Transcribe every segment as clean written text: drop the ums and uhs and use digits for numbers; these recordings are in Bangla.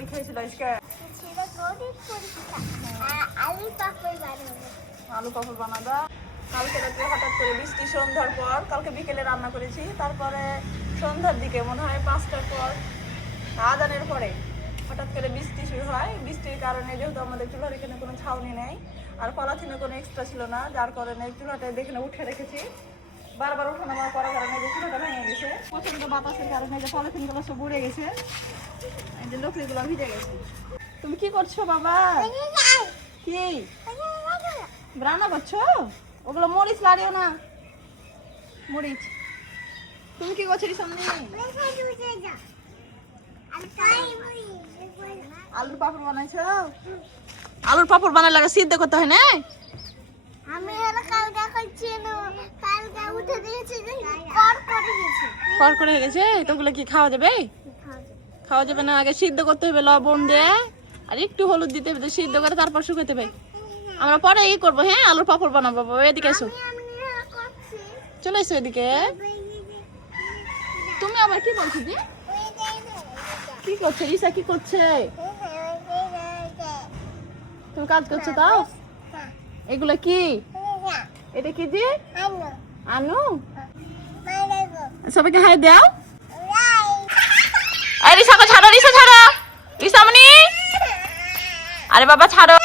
পরীক্ষা হয়েছিল আজকে? আলু পাপড় বানাবা। কালকে রাত্রে হঠাৎ করে বৃষ্টি সন্ধ্যার পর, কালকে বিকেলে রান্না করেছি, তারপরে সন্ধ্যার দিকে মনে হয় 5টার পর আজানের পরে হঠাৎ করে বৃষ্টি শুরু হয়। বৃষ্টির কারণে যেহেতু আমাদের চুলার এখানে কোনো ছাউনি নেই আর পলাথিনে কোনো এক্সট্রা ছিল না, যার কারণে চুলাটা দেখে উঠে রেখেছি। বারবার উঠানো করার কারণে যে চুলাটা ভেঙে গেছে, প্রচন্ড বাতাসের কারণে যে পলিথিনগুলো সব উড়ে গেছে, এই যে লকড়িগুলো ভিজে গেছে। তুমি কি করছো বাবা? কি রান্না করছো? ওগুলো মরিচ লাড়িও না, মরিচ। তুমি কি করছো সামনে? আলুর পাপড় বানাইছো? আলুর পাপড় বানাই লাগে সিদ্ধ করতে হয় না? আমি হলো কালকে করছি না, কালকে উঠে দিয়েছি যে কর করে গেছে। কর করে গেছে তো ওগুলো কি খাওয়া যাবে? খাওয়া যাবে না, আগে সিদ্ধ করতে হবে লবণ দিয়ে আর একটু হলুদ দিতে হবে, সিদ্ধ করে তারপর শুকাতে হবে। আমরা পরে কি করবো? হ্যাঁ, আলুর পাপড় বানাবো। এদিকে এসো, চলে এসো এদিকে। তুমি আবার কি বলছো যে? কি করছে রিসা? কি করছে? তুমি কাজ করছো তাও? এগুলো কি? এটা কি যে? আনু। সবাইকে হাই দাও। আরে রিসাকে ছাড়ো, রিসা ছাড়ো, রিসামণি। আরে বাবা ছাড়ো,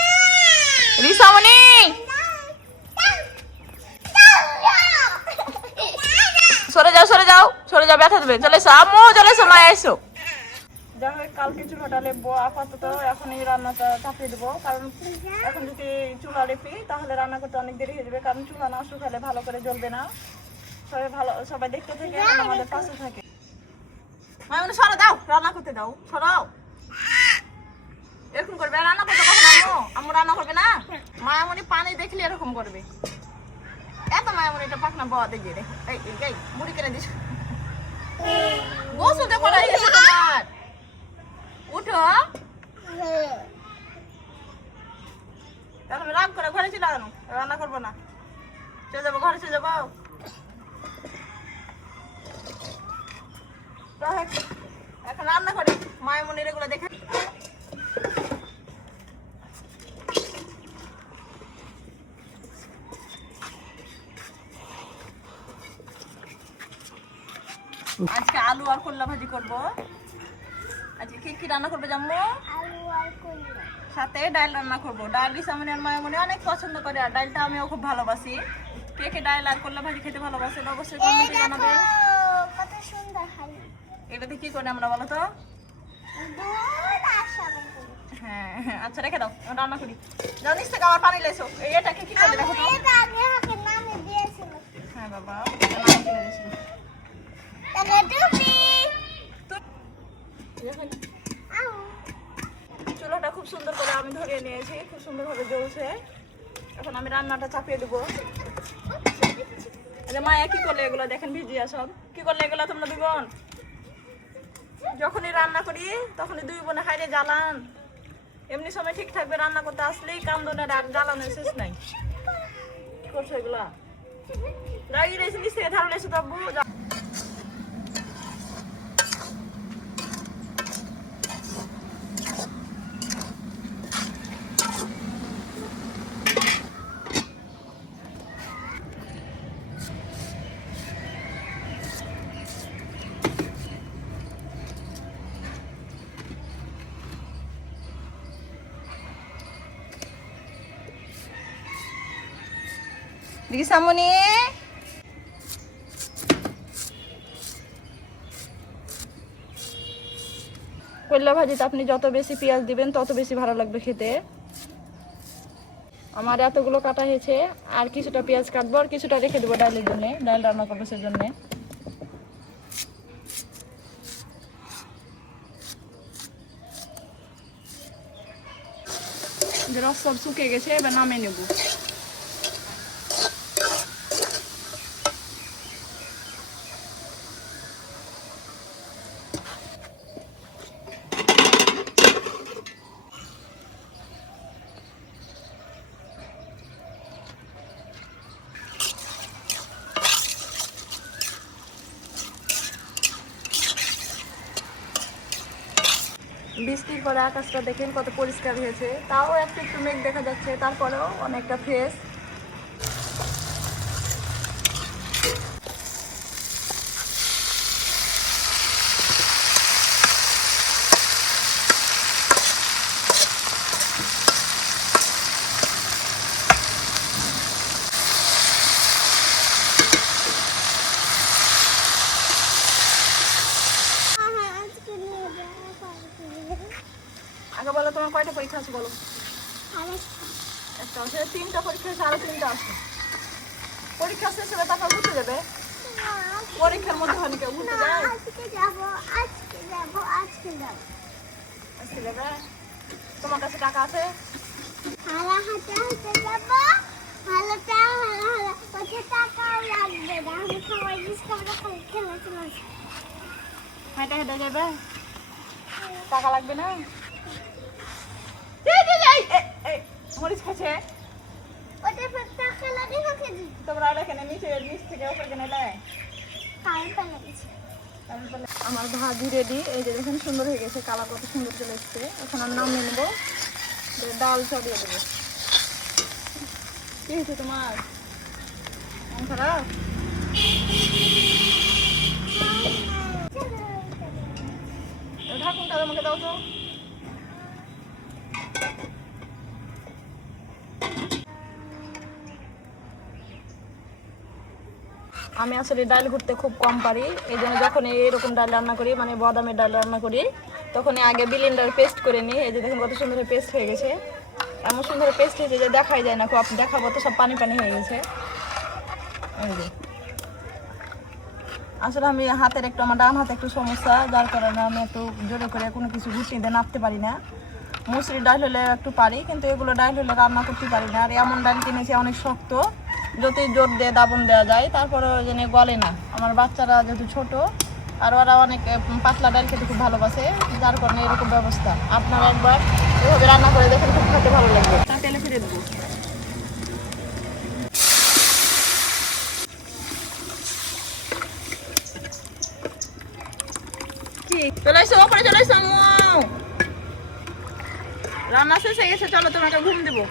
রিসামণি। সরে যাও, সরে যাও, সরে যাও, ব্যথা দেবে। চলে এসো আম্মু, চলে এসো, মায়া এসো। যাই হোক, কালকে চুলাটা লেপবো। আপাতত এখন এই রান্নাটা চাপিয়ে দেবো, কারণ এখন যদি চুলা লেপি তাহলে রান্না করতে অনেক দেরি হয়ে যাবে, কারণ চুলা না শুকালে ভালো করে জ্বলবে না। সবাই দেখতে থাকে, আমাদের পাশে থাকে। মায়া সরা দাও, রান্না করতে দাও, সরাও। এরকম করবে? রান্না করতে কখন আম্মু? আম্মু রান্না করবে না? মায়ামণি পানি দেখলে এরকম করবে। এত মায়ামণি এটা পাকনা বাবা দেখে রে। এই মুড়ি কেনে দিস। গোসল দেখো না তোমার। উঠো। তাহলে রাগ করে ঘরে চলে আনো, রান্না করবো না। চলে যাবো, ঘরে চলে যাবো। এখন রান্না করি, মায়ামণির এগুলো দেখে। আজকে আলু আর করলা ভাজি করবো। আজকে কি কি রান্না করবে জাম্মু? আলু আর করলা, সাথে ডাল রান্না করবো। ডাল রিসামণি আর মায়ামণি অনেক পছন্দ করে, আর ডালটা আমিও খুব ভালোবাসি। কে কে ডাল আর করলা ভাজি খেতে ভালোবাসেন অবশ্যই কমেন্টে জানাবেন। কত সুন্দর হালি। এটাতে কি করে আমরা বলো তো? দুধ আর সাবান করি। হ্যাঁ, আচ্ছা রেখে দাও, আমি রান্না করি। জানিস থেকে আবার পানি লেছো। এটাকে কি করে দেখো তো? এটা আগে হাতে নামে দিয়েছিল। হ্যাঁ বাবা, এটা নাম কিনে দিয়েছিল। তাকে টুপি। চুলাটা খুব সুন্দর করে আমি ধরিয়ে নিয়েছি, খুব সুন্দরভাবে জ্বলছে। এখন আমি রান্নাটা চাপিয়ে দেবো। মায়া কি করলে এগুলো দেখেন, ভিজিয়া সব। কি করলে এগুলো তোমরা দুই বোন? যখনই রান্না করি তখনই দুই বোনে হাইরে জ্বালান। এমনি সময় ঠিক থাকবে, রান্না করতে আসলেই কান্দনের আর জ্বালানোর শেষ নাই। কি করছো এগুলা? রাগি রয়েছে নিচ থেকে ধারণ এসে তব্বু। রিসামণি, করলা ভাজিতে আপনি যত বেশি পেঁয়াজ দিবেন তত বেশি ভালো লাগবে খেতে। আমার এতগুলো কাটা হয়েছে, আর কিছুটা পেঁয়াজ কাটবো, আর কিছুটা রেখে দেবো ডালের জন্য, ডাল রান্না করবো সেজন্য। রস সব শুকিয়ে গেছে, এবার নামিয়ে নেবো। বৃষ্টির পরে আকাশটা দেখেন কত পরিষ্কার হয়েছে, তাও একটু একটু মেঘ দেখা যাচ্ছে, তারপরেও অনেকটা ফ্রেশ। আজকে নিয়ে যাওয়া পারবে। আগে বলো তোমার কয়টা পরীক্ষা আছে বলো। আরে একটা আছে, 3টা পরীক্ষা আছে, আরো 3টা আছে। পরীক্ষা শেষ হলে তারপর ঘুরতে যাবে। পরীক্ষার মধ্যে হয়নি কেউ ঘুরতে যায়। আজকে যাব, আজকে যাব, আজকে যাব। আজকে যাবে। তোমার কাছে টাকা আছে? হালা হাতে হাতে যাব, হালাটা হালা হালা ওতে টাকাও লাগবে না। আমি সবাই ডিসকাউন্টে খালি খেলা চলেছে। হেঁটে হেঁটে যাবে, টাকা লাগবে না। মরিচ খাচ্ছে ওতে ফের টাকা লাগে না কেজি। তোমরা এখানে নিচ থেকে উপরে কেনে নেয়। কাল পেলে গেছে। আমার ভাজি রেডি, এই যে দেখেন সুন্দর হয়ে গেছে, কালার কত সুন্দর চলে এসছে। এখন আমি নামিয়ে নেবো, ডাল চড়িয়ে দেবো। কি হয়েছে তোমার, মন খারাপ? ঢাকুনটা আমাকে দাও তো। আমি আসলে ডাল ঘুরতে খুব কম পারি, এই জন্য যখন এরকম ডাল রান্না করি, মানে বাদামের ডাল রান্না করি, তখন আগে ব্লেন্ডার পেস্ট করে নিই। এই যে দেখুন কত সুন্দর পেস্ট হয়ে গেছে, এমন সুন্দর পেস্ট হয়েছে যে দেখাই যায় না, খুব দেখাবো তো সব পানি পানি হয়ে গেছে। এই যে আসলে আমি হাতের একটু, আমার ডান হাতে একটু সমস্যা, যার কারণে আমি একটু জোরে করে কোনো কিছু ঘুরতে নাড়তে পারি না। মুসুরির ডাল হলে একটু পারি, কিন্তু এগুলো ডাল হলে রান্না করতে পারি না। আর এমন ডাল কিনেছি অনেক শক্ত, যদি জোর দিয়ে দাবন দেওয়া যায় তারপরে যেন গলে না। আমার বাচ্চারা যেহেতু ছোট, আর ওরা অনেক পাতলা ডাল খেতে খুব ভালোবাসে, যার কারণে এরকম ব্যবস্থা। আপনারা একবার এভাবে রান্না করে দেখেন, খুব খেতে ভালো লাগবে। তা তেলে ফিরে দেবো। কি চলে এসো, ওপরে চলে এসো। রান্না শেষ হয়ে গেছে, চলো তোমাকে ঘুম দেবো।